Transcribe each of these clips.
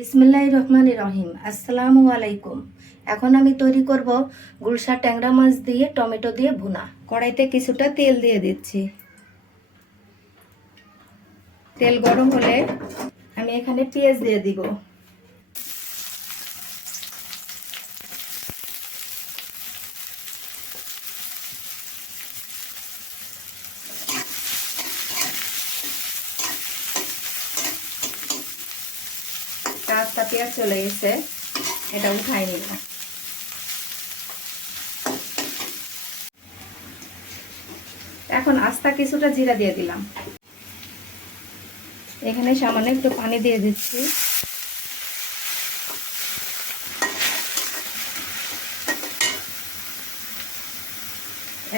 বিসমিল্লাহ রহমান রহিম আসসালামু আলাইকুম। এখন আমি তৈরি করব গুলশা ট্যাংরা মাছ দিয়ে, টমেটো দিয়ে ভুনা। কড়াইতে কিছুটা তেল দিয়ে দিচ্ছি। তেল গরম হলে আমি এখানে পেঁয়াজ দিয়ে দিব। পেঁয়াজ চলে গেছে, এটা উঠাই নিব। এখন আস্তা কিছুটা জিরা দিয়ে দিলাম। এখানে সামান্য একটু পানি দিয়ে দিচ্ছি।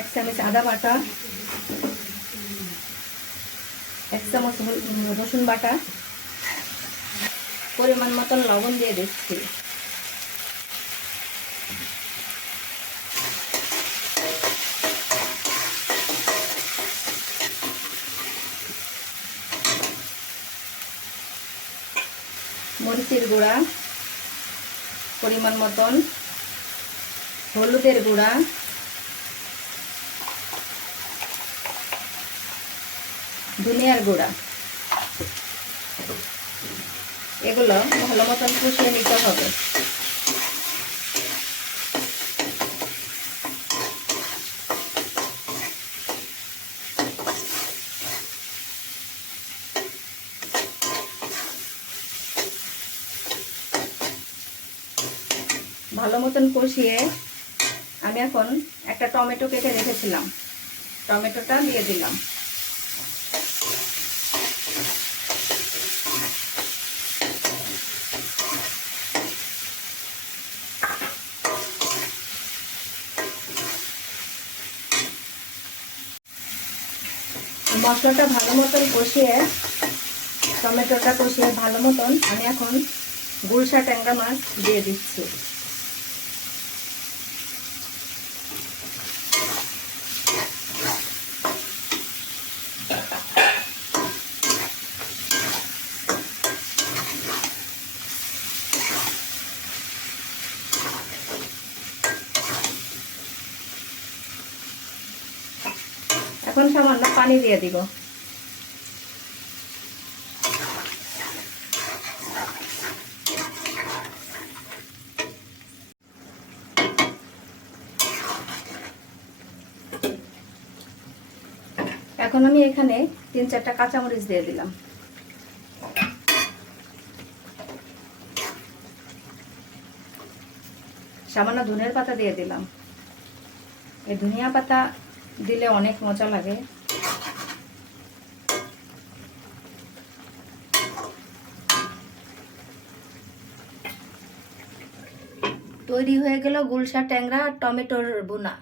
এক চামচ আদা বাটা, এক চামচ রসুন বাটা পরিমাণ মতন লবণ দিয়ে দিচ্ছি। মরিচের গুঁড়া পরিমাণ মতন হলুদের গুঁড়া ধনিয়ার গুঁড়া। এগুলো ভালো মতন কষিয়ে নিতে হবে। ভালো মতন কষিয়ে আমি এখন একটা টমেটো কেটে রেখেছিলাম। টমেটোটা দিয়ে দিলাম। মশলাটা ভালো মতন কষিয়ে, টমেটোটা কষিয়ে ভালো মতন আমি এখন গুলশা ট্যাঙ্গা মাছ দিয়ে দিচ্ছি। এখন সামান্য পানি দিয়ে দিব। এখন আমি এখানে তিন চারটা কাঁচামরিচ দিয়ে দিলাম। সামান্য ধনের পাতা দিয়ে দিলাম। এই ধনিয়া পাতা দিলে অনেক মজা লাগে। তৈরি হয়ে গেল গুলশা ট্যাংরা টমেটোর বোনা